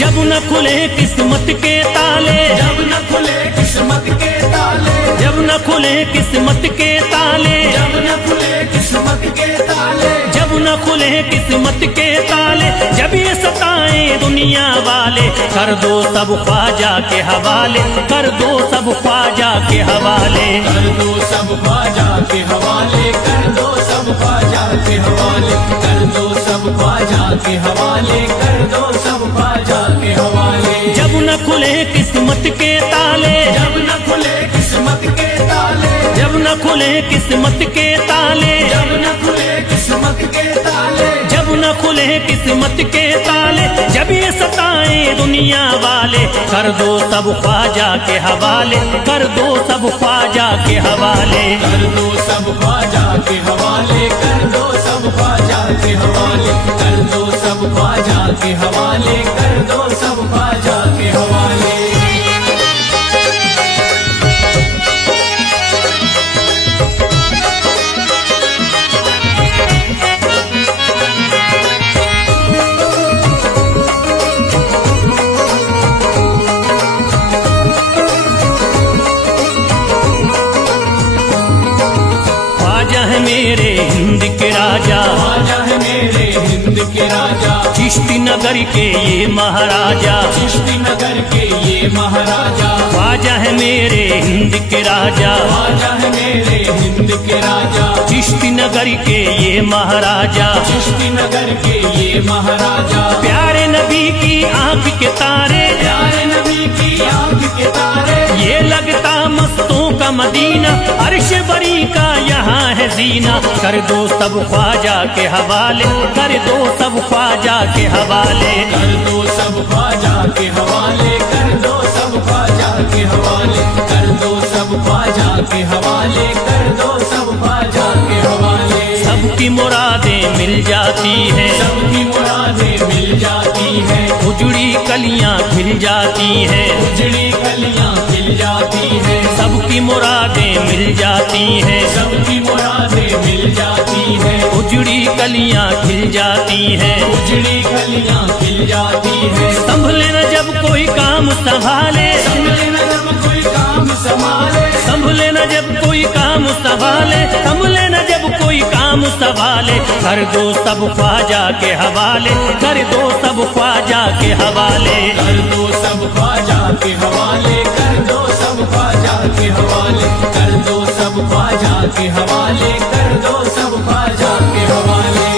जब न खुले किस्मत के ताले, जब न खुले किस्मत के ताले, जब न खुले किस्मत के ताले, जब न खुले किस्मत के ताले, जब न खुले किस्मत के ताले, जब ये सताएं दुनिया वाले, कर दो सब ख्वाजा के हवाले, कर दो सब ख्वाजा के हवाले, कर दो सब ख्वाजा के हवाले, कर दो सब ख्वाजा के हवाले, कर दो सब ख्वाजा के हवाले, कर दो सब ख्वाजा के हवाले। जब न खुले किस्मत के ताले, जब न खुले किस्मत के ताले, जब न खुले किस्मत के ताले, जब न खुले किस्मत के ताले, जब न खुले किस्मत के ताले, जब ये सताएं दुनिया वाले, कर दो सब ख्वाजा के हवाले, कर दो सब ख्वाजा के हवाले, कर दो सब ख्वाजा के हवाले, कर दो सब ख्वाजा के हवाले, कर दो सब ख्वाजा के हवाले, कर दो सब ख्वाजा के हवाले। मेरे हिंद के राजा, ख्वाजा है मेरे हिंद के राजा, चिश्ती नगर के ये महाराजा, चिश्ती नगर के ये महाराजा, ख्वाजा है मेरे हिंद के राजा, ख्वाजा है मेरे हिंद के राजा, चिश्ती नगर के ये महाराजा, चिश्ती नगर के ये महाराजा, प्यारे नबी की आंख के तारे, प्यारे नबी की आंख के तारे, ये लगता मस्तों का मदीना, अर्श बरी का यहाँ है जीना, कर दो सब ख्वाजा के हवाले, कर दो सब ख्वाजा के हवाले, कर दो सब ख्वाजा के हवाले, कर दो सब ख्वाजा के हवाले, कर दो सब ख्वाजा के हवाले, कर दो सब ख्वाजा के हवाले। सबकी मुरादें मिल जाती है, सबकी मुरादें मिल जाती है, उजड़ी कलियां खिल जाती है, उजड़ी कलियां खिल जाती है, सबकी मुरादें मिल जाती है, सबकी मुरादें मिल जाती है, उजड़ी कलियां खिल जाती है, उजड़ी कलियां खिल जाती है। संभले न जब कोई काम संभाले, संभले न जब कोई काम संभाले, संभले न जब कोई काम संभाले, संभले न जब कोई काम संभाले, कर दो सब ख्वाजा के हवाले, कर दो सब ख्वाजा के हवाले, कर दो सब ख्वाजा के हवाले, कर दो सब ख्वाजा के हवाले, कर दो सब ख्वाजा के हवाले, कर दो सब ख्वाजा के हवाले।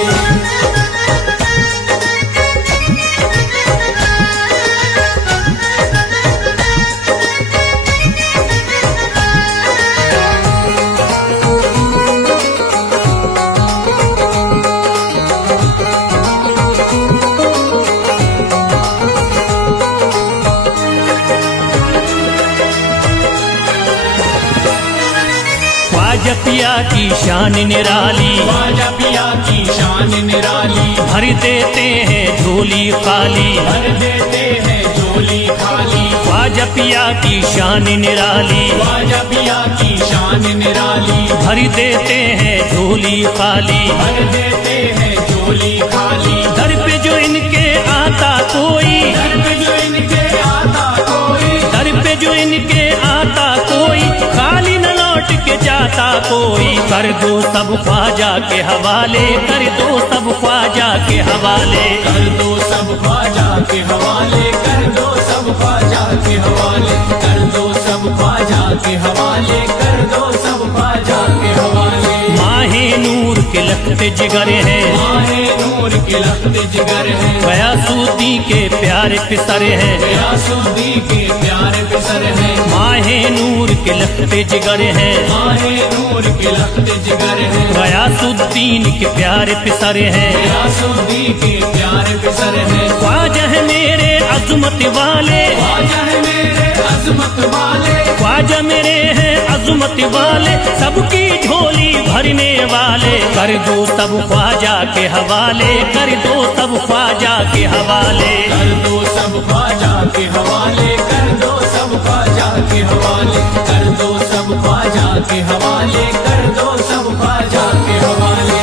ख्वाजा पिया की शान निराली, ख्वाजा पिया की शान निराली, भर देते हैं झोली खाली, भर देते हैं झोली खाली, ख्वाजा पिया की शान निराली, ख्वाजा पिया की शान निराली, भर देते हैं झोली खाली, भर देते हैं झोली खाली, दर पे जो इनके आता कोई, दर पे जो इनके आता कोई, दर पे जो इनके आता कोई, खाली न लौट के जाता कोई, कर दो सब ख्वाजा के हवाले, कर दो सब ख्वाजा के हवाले, कर दो सब ख्वाजा के हवाले, कर दो सब ख्वाजा के हवाले, कर दो सब ख्वाजा के हवाले, कर दो सब ख्वाजा के हवाले। माहे नूर के लखते जिगर है, माहे नूर के लखते जिगर है, गयासुद्दी के प्यारे पिसर है, गयासुद्दीन के प्यारे पिसर है, माहे नूर के लखते जिगर है, माहे नूर के लखते जिगर है, गयासुद्दीन के प्यारे पिसर है, गयासुद्दीन के प्यारे पिसर है। ख्वाजा है मेरे अजमत वाले, ख्वाजा है मेरे अजमत वाले, ख्वाजा मेरे हैं अजमत वाले, सबकी झोली भरने वाले, कर दो सब ख्वाजा के हवाले, कर दो सब ख्वाजा के हवाले, कर दो सब ख्वाजा के हवाले, कर दो सब ख्वाजा के हवाले, कर दो सब ख्वाजा के हवाले, कर दो सब ख्वाजा के हवाले।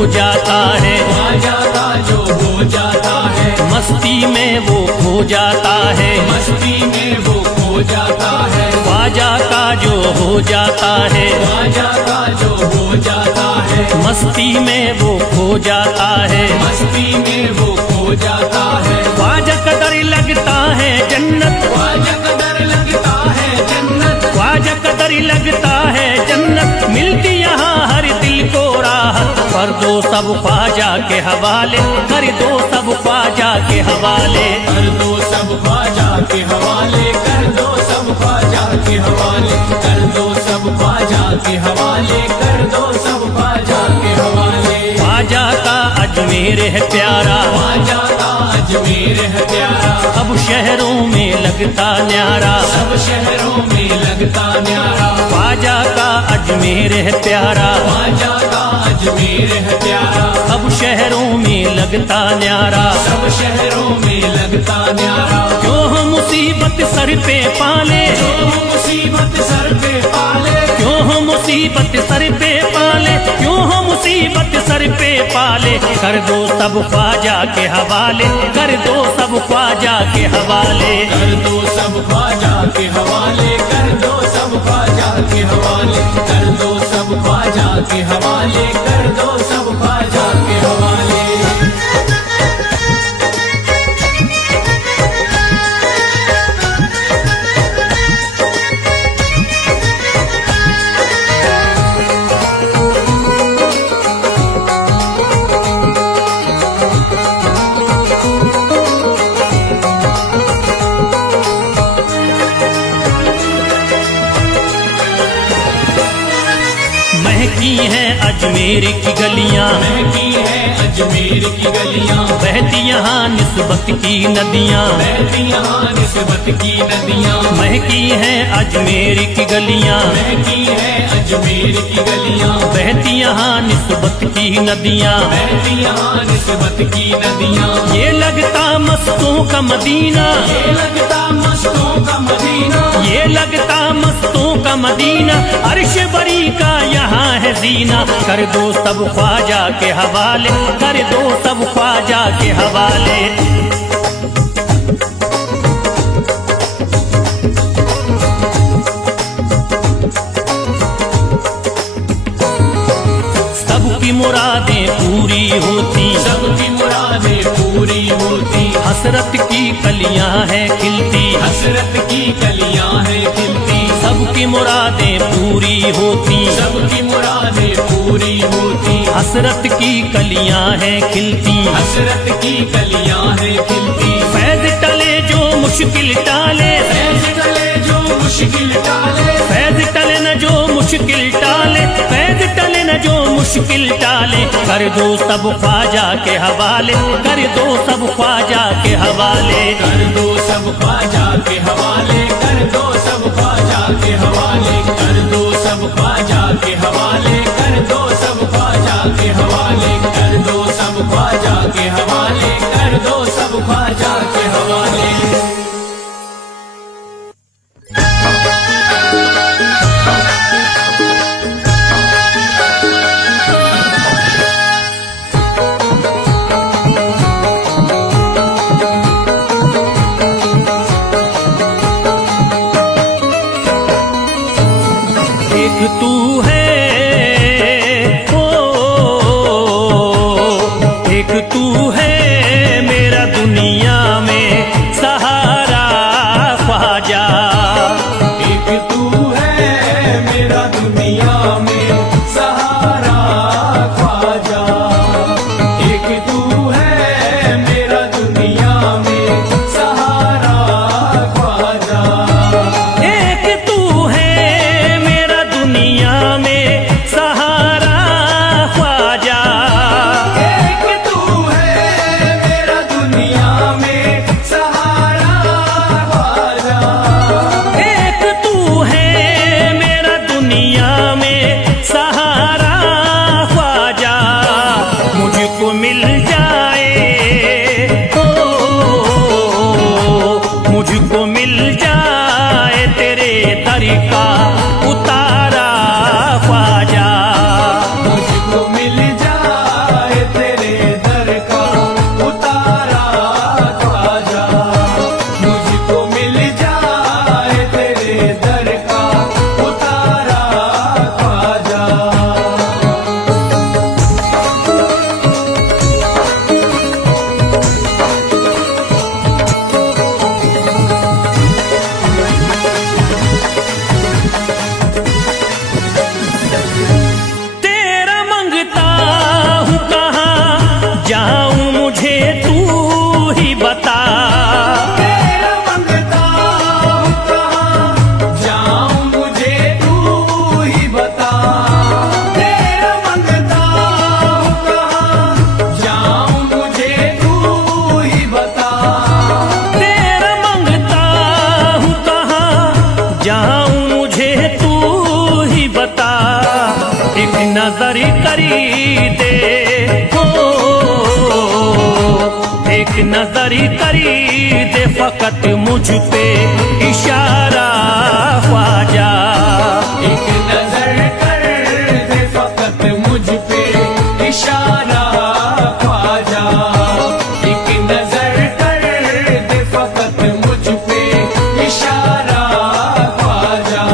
हो जाता है, ख्वाजा का जो हो जाता है, मस्ती में वो खो जाता है, मस्ती में वो खो जाता है, ख्वाजा का जो हो जाता है, ख्वाजा का जो हो जाता है, मस्ती में वो खो जाता है, मस्ती में वो खो जाता है, ख्वाजा कदर लगता है जन्नत, ख्वाजा कदर लगता है जन्नत, ख्वाजा कदर लगता है जन्नत, मिलती यहाँ हर दिल को राहत, कर दो सब ख्वाजा के हवाले, कर दो सब ख्वाजा के हवाले, कर दो सब ख्वाजा के हवाले, कर दो सब ख्वाजा के हवाले, कर दो सब ख्वाजा के हवाले, कर दो सब ख्वाजा के हवाले। ख्वाजा का अजमेर है प्यारा, ख्वाजा का अजमेर है प्यारा, अब शहरों में लगता न्यारा, सब शहरों में लगता न्यारा, ख्वाजा का अजमेर है प्यारा, ख्वाजा का अजमेर है प्यारा, अब शहरों में लगता न्यारा, सब शहरों में लगता न्यारा, क्यों हम मुसीबत सर पे पाले, जो मुसीबत सर पे पाले, क्यों हम मुसीबत सर पे पाले, क्यों हम मुसीबत सर पे पाले, कर दो सब ख्वाजा के हवाले, कर दो सब ख्वाजा के हवाले, कर दो सब ख्वाजा के हवाले, कर दो सब ख्वाजा के हवाले, कर दो सब ख्वाजा के हवाले, कर दो सब ख्वाजा के हवाले। महकी है अजमेर की गलियां, महकी है अजमेर की गलियां, बहती यहाँ निस्बत की नदियां, बहती यहाँ निस्बत की नदियां, महकी है अजमेर की गलियां, महकी है अजमेर की गलियां, बहती यहाँ निस्बत की नदियां, बहती यहाँ निस्बत की नदियां, ये लगता मस्तों का मदीना, ये लगता मस्तों का मदीना, ये लगता मस्तों का मदीना, अर्श बरी का यहाँ है जीना, कर दो सब ख्वाजा के हवाले, कर दो सब ख्वाजा के हवाले। सबकी मुरादें पूरी होती, सबकी मुरादें पूरी होती, हसरत की कलियां हैं खिलती, हसरत की कलियां हैं खिलती, सबकी मुरादें पूरी होती, सबकी मुरादें पूरी होती, हसरत की कलियां हैं खिलती, हसरत की कलियां हैं खिलती, फैज टले जो मुश्किल टाले, फैज टले जो मुश्किल टाले, फैज टले न जो मुश्किल टाले, फैज टले न जो मुश्किल टाले, कर दो सब ख्वाजा के हवाले, कर दो सब ख्वाजा के हवाले, कर दो सब ख्वाजा के हवाले, कर दो सब ख्वाजा के हवाले, कर दो सब ख्वाजा के हवाले, कर दो सब ख्वाजा के हवाले, कर दो सब ख्वाजा के हवाले, कर दो सब ख्वाजा के हवाले। एक तू है नजर करी दे हो, एक नजर करी दे फकत मुझ पे इशारा ख्वाजा। एक नजर कर दे फकत मुझ पे इशारा ख्वाजा। एक नजर कर दे फकत मुझ पे इशारा ख्वाजा।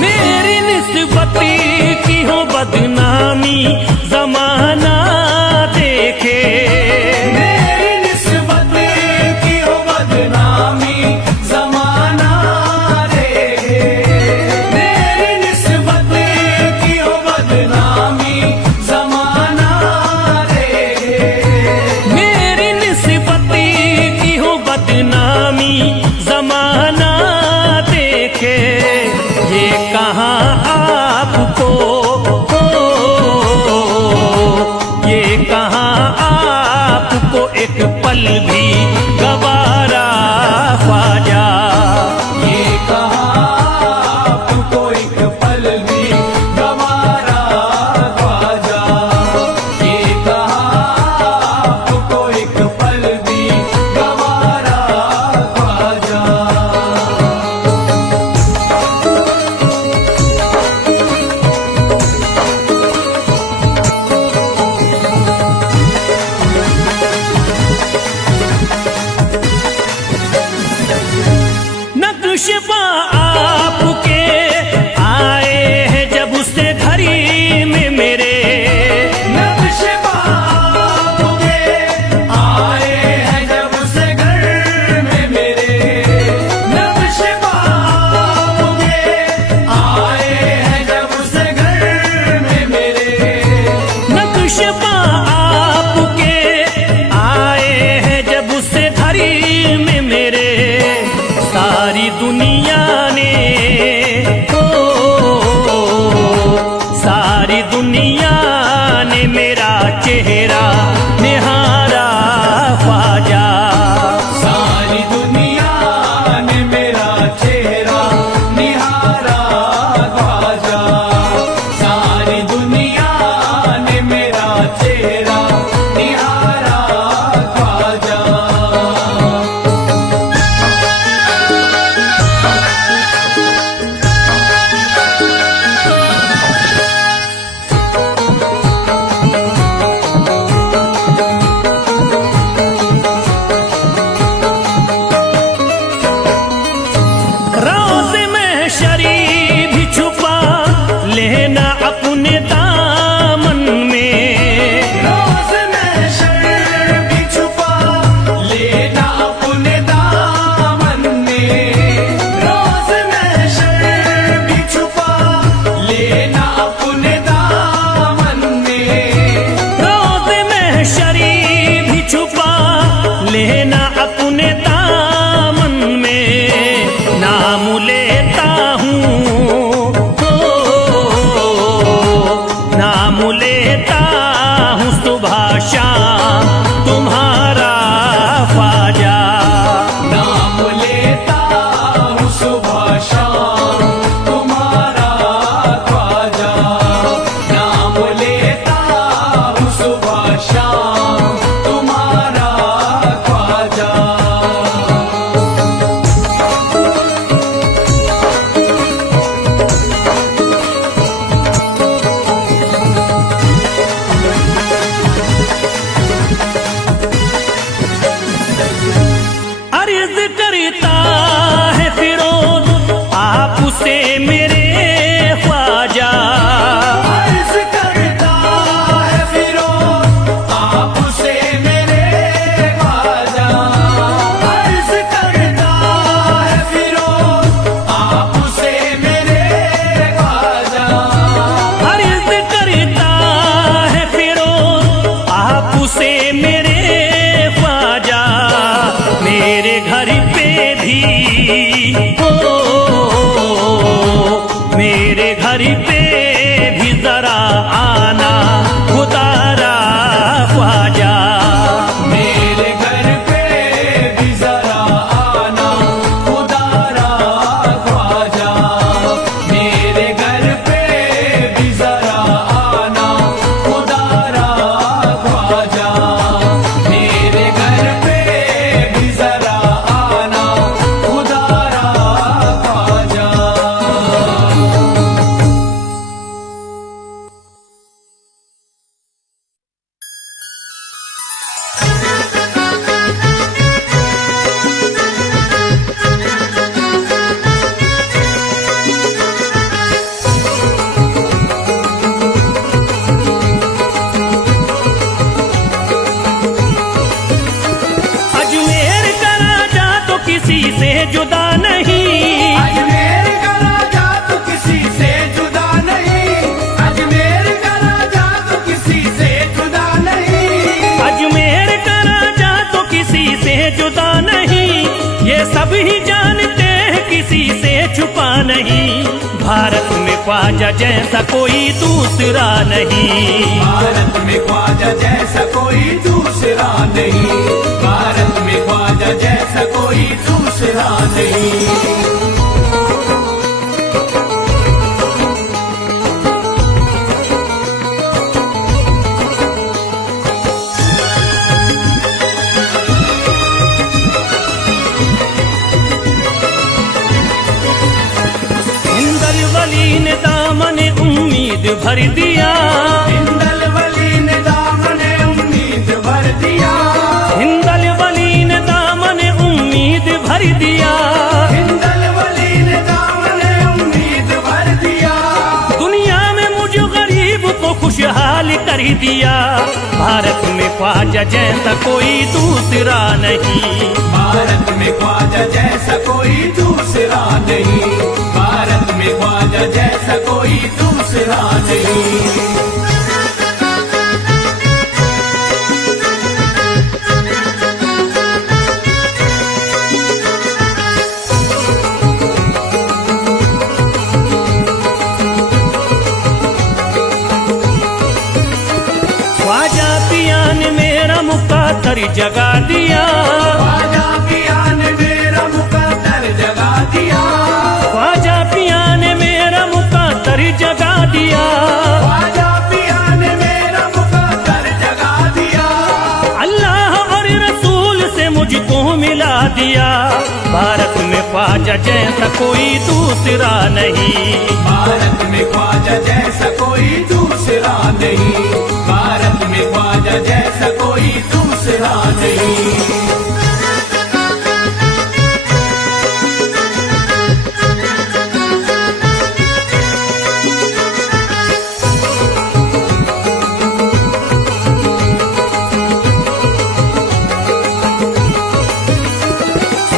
मेरी निस्बती की हो बदनामी जमाना देखे, मेरी निस्बत की हो बदनामी जमाना देखे। मेरी निस्बत की हो बदनामी जमाना देखे। मेरी निस्बती की हो बदनामी जमाना देखे। ये कहाँ आपको हो, ये कहाँ आपको एक पल भी गवारा ख्वाजा। ये कहाँ आपको एक पल भी गवारा ख्वाजा। ये कहाँ आपको एक पल भी गवारा ख्वाजा। घर पे भी जरा आना खुदारा ख्वाजा। मेरे घर पे भी जरा आना खुदारा ख्वाजा। मेरे घर पे भी जरा आना खुदारा ख्वाजा। मेरे घर पे भी जरा आना खुदारा ख्वाजा। अजमेर का राजा तो किसी से जुदा नहीं। अजमेर का राजा तो किसी से जुदा नहीं। अजमेर का राजा तो किसी से जुदा नहीं। अजमेर का राजा तो किसी से जुदा नहीं, ये सब ही जानते हैं किसी से छुपा नहीं। भारत में ख्वाजा जैसा कोई दूसरा नहीं। भारत में ख्वाजा जैसा कोई दूसरा नहीं। भारत में ख्वाजा जैसा कोई दूसरा नहीं। हिंदल वली ने दामन उम्मीद भर दिया। हिंदल वली ने दामन उम्मीद भर दिया। हिंदल वली ने दामन उम्मीद भर दिया। हिंदल वली ने दामन उम्मीद भर दिया। दुनिया में मुझ गरीब को खुशहाल कर दिया। भारत में ख्वाजा जैसा कोई दूसरा नहीं। भारत में ख्वाजा जैसा कोई दूसरा नहीं। भारत में ख्वाजा जैसा कोई दूसरा नहीं। ख्वाजा पिया ने मेरा मुकद्दर जगा दिया। ख्वाजा पिया ने मेरा मुकद्दर जगा दिया। ख्वाजा पिया ने मेरा मुकद्दर जगा दिया। ख्वाजा पिया ने मेरा मुकद्दर जगा दिया। अल्लाह और रसूल से मुझको मिला दिया। भारत में ख्वाजा जैसा कोई दूसरा नहीं। भारत में ख्वाजा जैसा कोई दूसरा नहीं। भारत में ख्वाजा जैसा कोई दूसरा नहीं।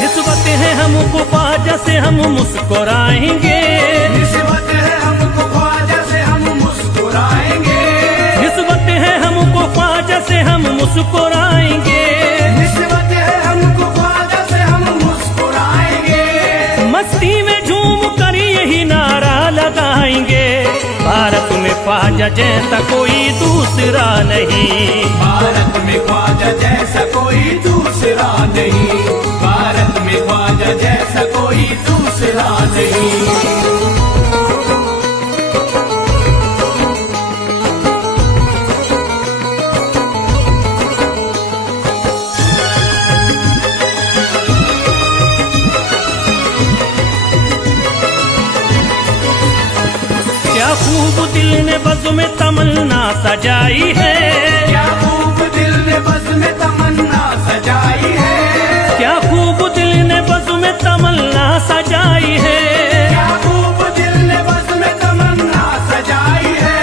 निस्बत है हमको ख्वाजा से हम मुस्कुराएंगे। निस्बत है हमको ख्वाजा से हम मुस्कुराएंगे। निस्बत है हमको ख्वाजा से हम मुस्कुराएंगे। निस्बत है हमको ख्वाजा से हम मुस्कुराएंगे। मस्ती में झूम कर यही नारा लगाएंगे। भारत में ख्वाजा जैसा कोई दूसरा नहीं। भारत में ख्वाजा जैसा कोई दूसरा नहीं। भारत में ख्वाजा जैसा कोई दूसरा नहीं। क्या खूब दिल ने बज़्म में तमन्ना सजाई है। क्या खूब दिल ने बज़्म में तमन्ना सजाई है। क्या खूब दिल ने बज़्म में तमन्ना सजाई है। क्या खूब दिल ने बज़्म में तमन्ना सजाई है।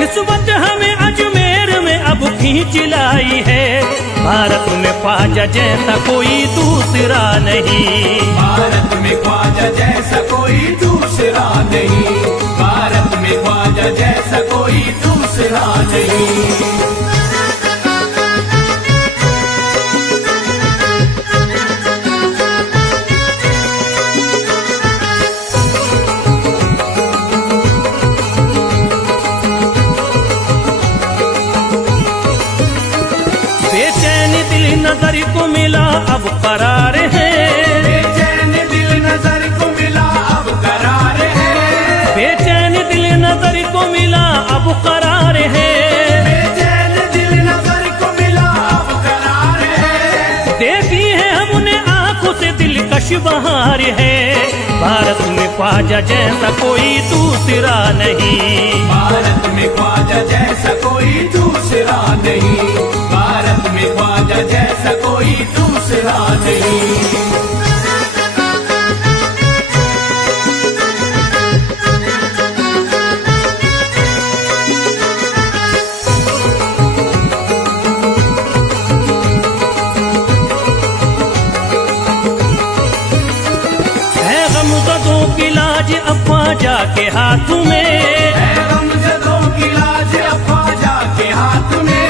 निस्बत हमें अजमेर में अब खींच लाई है। भारत में ख्वाजा जैसा कोई दूसरा नहीं। भारत में ख्वाजा जैसा कोई दूसरा नहीं। भारत में ख्वाजा जैसा कोई दूसरा नहीं। मिला अब करार है, बेचैन दिल नजर को मिला अब करार है, बेचैन दिल नजर को मिला अब करार है, बेचैन दिल नजर को मिला अब करार है, देखी है हमने आंखों से दिलकश बहार है। भारत में ख्वाजा जैसा कोई दूसरा नहीं, भारत में ख्वाजा जैसा कोई दूसरा नहीं, भारत में ख्वाजा जैसा कोई दूसरा नहीं। की लाज अब ख्वाजा के हाथ में है, गमज़दों की लाज अब ख्वाजा के हाथ में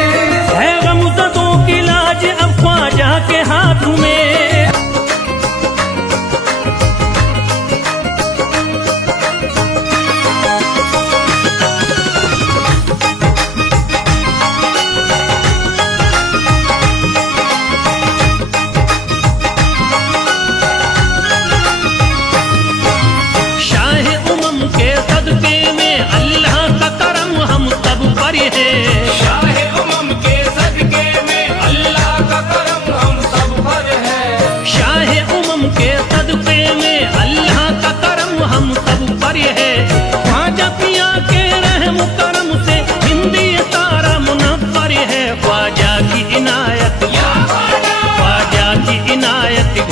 है, गमज़दों की लाज अब ख्वाजा के हाथ में।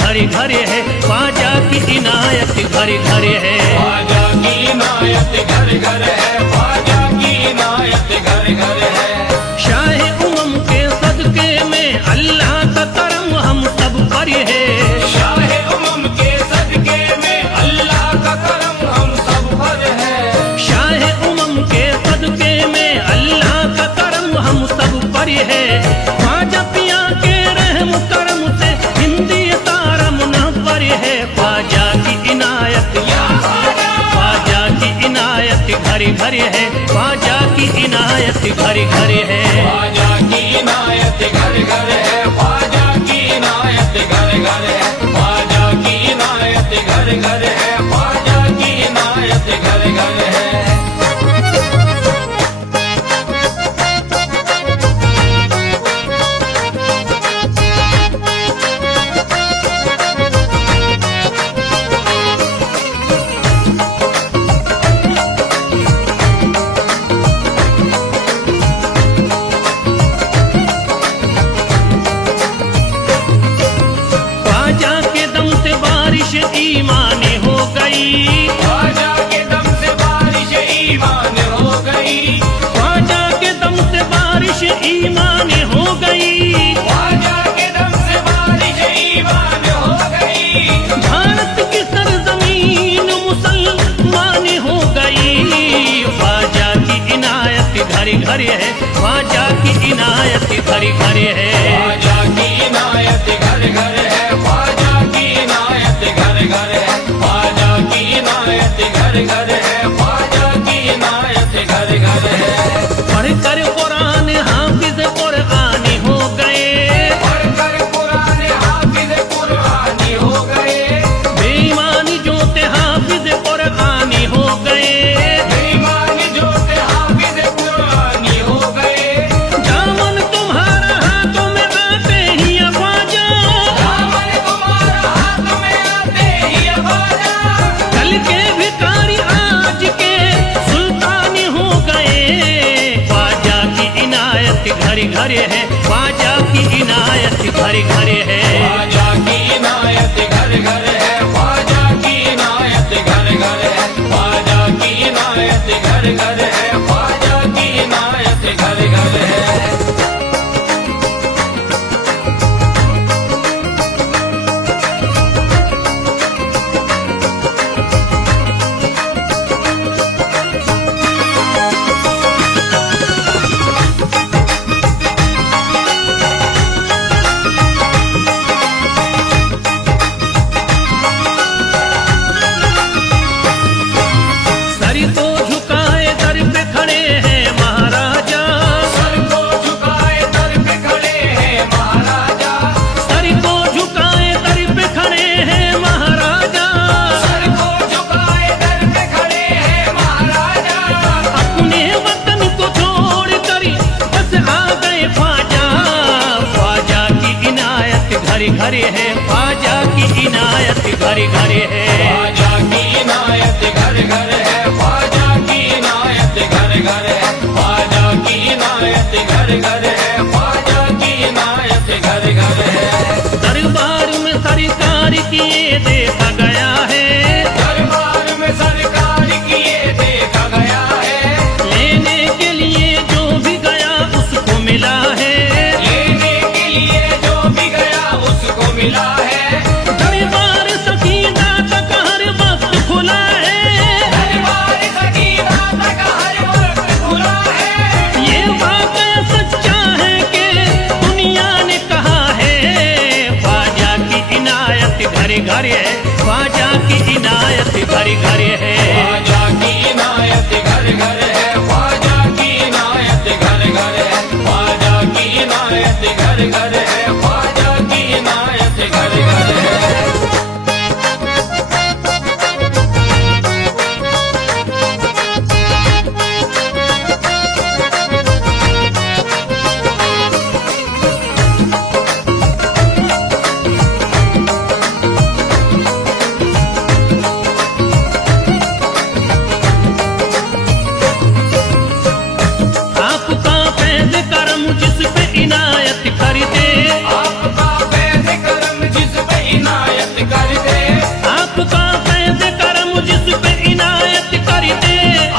घरे घरे है ख्वाजा की इनायत, घरे घरे है ख्वाजा की इनायत, घर घर है ख्वाजा की इनायत, घर घर है। शाहे उमम के सदके में अल्लाह का करम हम सब पर है, शाहे उमम के सदके में अल्लाह का करम हम सब पर है, शाहे उमम के सदके में अल्लाह का करम हम सब पर है। ख्वाजा पिया के रहम करम से हिंदी तारा मुनव्वर है, ख्वाजा की इनायत, ख्वाजा की इनायत घरे घरे है, ख्वाजा की इनायत घरे घरे है, ख्वाजा की इनायत घर घर है, ख्वाजा की इनायत घर घर है, ख्वाजा की इनायत घर घर है, ख्वाजा की इनायत घर घर है। ईमान हो गई, ख्वाजा के दम से बारिश ईमान हो गई, ख्वाजा के दम से बारिश ईमान हो गई, ख्वाजा के दम से बारिश ईमान हो गई, भारत की सरजमीन मुसलमान हो गई। ख्वाजा की इनायत घरे घरे है, ख्वाजा की इनायत घरे घरे है, ख्वाजा की इनायत घर घर है, ख्वाजा की इनायत घर घर है, ख्वाजा की इनायत घर घर है, ख्वाजा की इनायत घर घर है। पढ़कर कुरान हाफिज कुरानी हो गए, पढ़कर कुरान हाफिज कुरानी हो गए, बेईमानी जोते हाफिज कुरानी हो गए, बेईमानी जोते हाफिज कुरानी हो गए, दामन तुम्हारा हाथों में आते ही ख्वाजा, दामन तुम्हारा हाथ में आते ही ख्वाजा, कल के भिखारी आज के सुल्तानी हो गए। ख्वाजा की इनायत घरे घरे है, ख्वाजा की इनायत घरे घरे है, ख्वाजा की इनायत घर घर है, ख्वाजा की इनायत घर घर है, ख्वाजा की इनायत घर घर है, ख्वाजा की इनायत घर घर है। सर को झुकाए दर पे खड़े हैं महाराजा, सर को झुकाए दर पे खड़े हैं महाराजा, सर को घर घर है, ख्वाजा की इनायत घर घर है। ख्वाजा की इनायत घर घर है, ख्वाजा की इनायत घर घर है, ख्वाजा की इनायत घर घर है, ख्वाजा की इनायत घर घर है। दरबार में सरकार की ये देखा गया है, दरबार में सरकार की ये देखा गया है, लेने के लिए जो भी गया उसको मिला है, लेने के लिए जो भी गया उसको मिला है। दरबार सकीना तक हर वक्त खुला है, दरबार सकीना तक हर वक्त खुला है। ये वाकया सच्चा है कि दुनिया ने कहा है, ख्वाजा की इनायत घर घर है, ख्वाजा की इनायत घर घर है। ख्वाजा की इनायत घर घर है, ख्वाजा की इनायत घर घर है, ख्वाजा की इनायत घर घर है, ख्वाजा की इनायत घर घर है। आपका फैज़ करम जिस पे इनायत कर दे, आपका फैज़ करम जिस पे इनायत कर दे, आपका फैज़ करम जिस पे इनायत कर दे,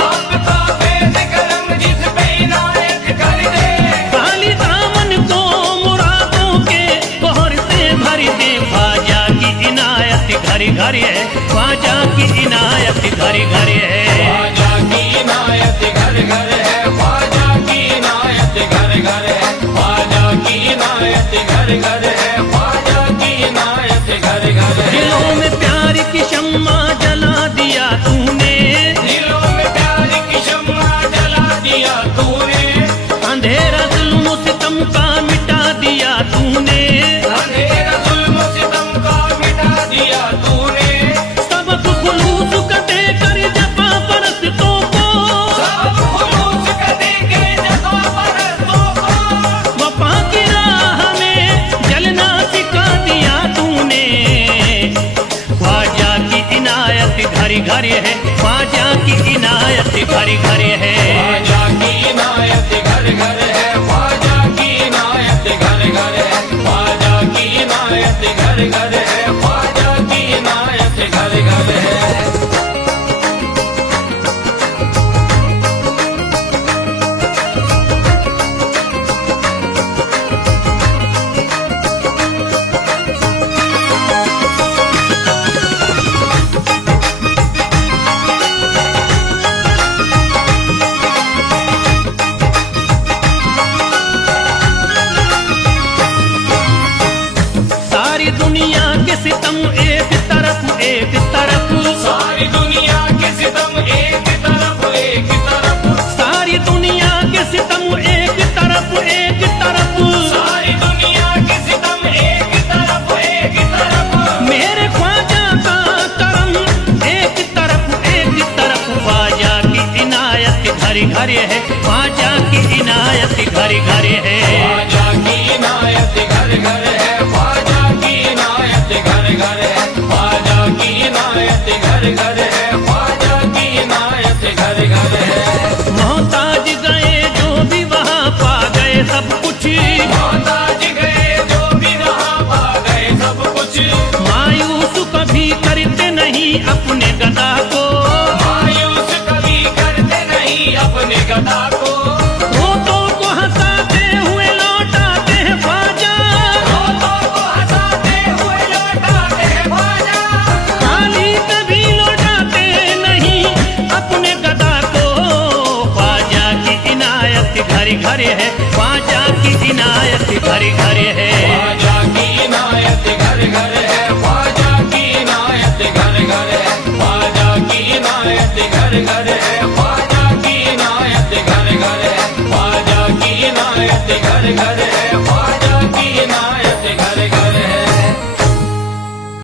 आपका फैज़ करम जिस पे इनायत कर दे। खाली दामन को मुरादों के कोहर से भर दे, ख्वाजा की इनायत घर घर है, ख्वाजा की इनायत घर घर है। ख्वाजा की इनायत घर घर है, ख्वाजा की इनायत घर घर है, ख्वाजा की इनायत घर घर है, ख्वाजा की इनायत घर घर है। दिलों में प्यार की शम्मा जला दिया तूने, दिलों में प्यार की शम्मा जला दिया तूने, अंधेरा जुल्म सितम का मिटा दिया तूने, अंधेरा जुल्म सितम का मिटा दिया तूने, सबक खुलूस का देकर जफा परस्तों को, सब खुलूस का देके जफा परस्तों को, वफा की राह में जलना सिखा दिया तूने। ख्वाजा की इनायत घर घर है, ख्वाजा की इनायत घर घर है। ख्वाजा की इनायत घर घर है, ख्वाजा की इनायत घर घर है, ख्वाजा की इनायत घर घर है, ख्वाजा की इनायत घर घर है। सारी दुनिया के सितम एक तरफ एक तरफ, सारी दुनिया के सितम एक तरफ एक तरफ, सारी दुनिया के सितम एक तरफ एक तरफ, सारी दुनिया के सितम एक तरफ एक तरफ। मेरे ख्वाजा का करम एक तरफ एक तरफ, ख्वाजा की इनायत घर घर है, ख्वाजा की इनायत घर घर है। ख्वाजा की इनायत घर घर है, ख्वाजा की इनायत घर घर है, ख्वाजा की इनायत घर घर है, ख्वाजा की इनायत घर घर है। मोहताज गए जो भी वहाँ पा गए सब कुछ, मोहताज गए जो भी वहाँ पा गए सब कुछ, मायूस कभी करते नहीं अपने गदा को, मायूस कभी करते नहीं अपने गदा को, रोतों को हंसाते हुए लौटाते हैं ख्वाजा, रोतों को हंसाते हुए लौटाते हैं ख्वाजा, खाली कभी लौटाते नहीं अपने गदा को। ख्वाजा की इनायत घर घर है, ख्वाजा की इनायत घर घर है। ख्वाजा की इनायत घर घर है, ख्वाजा की इनायत घर घर है, ख्वाजा की इनायत घर घर है, ख्वाजा की इनायत घर घर है, ख्वाजा की इनायत घर घर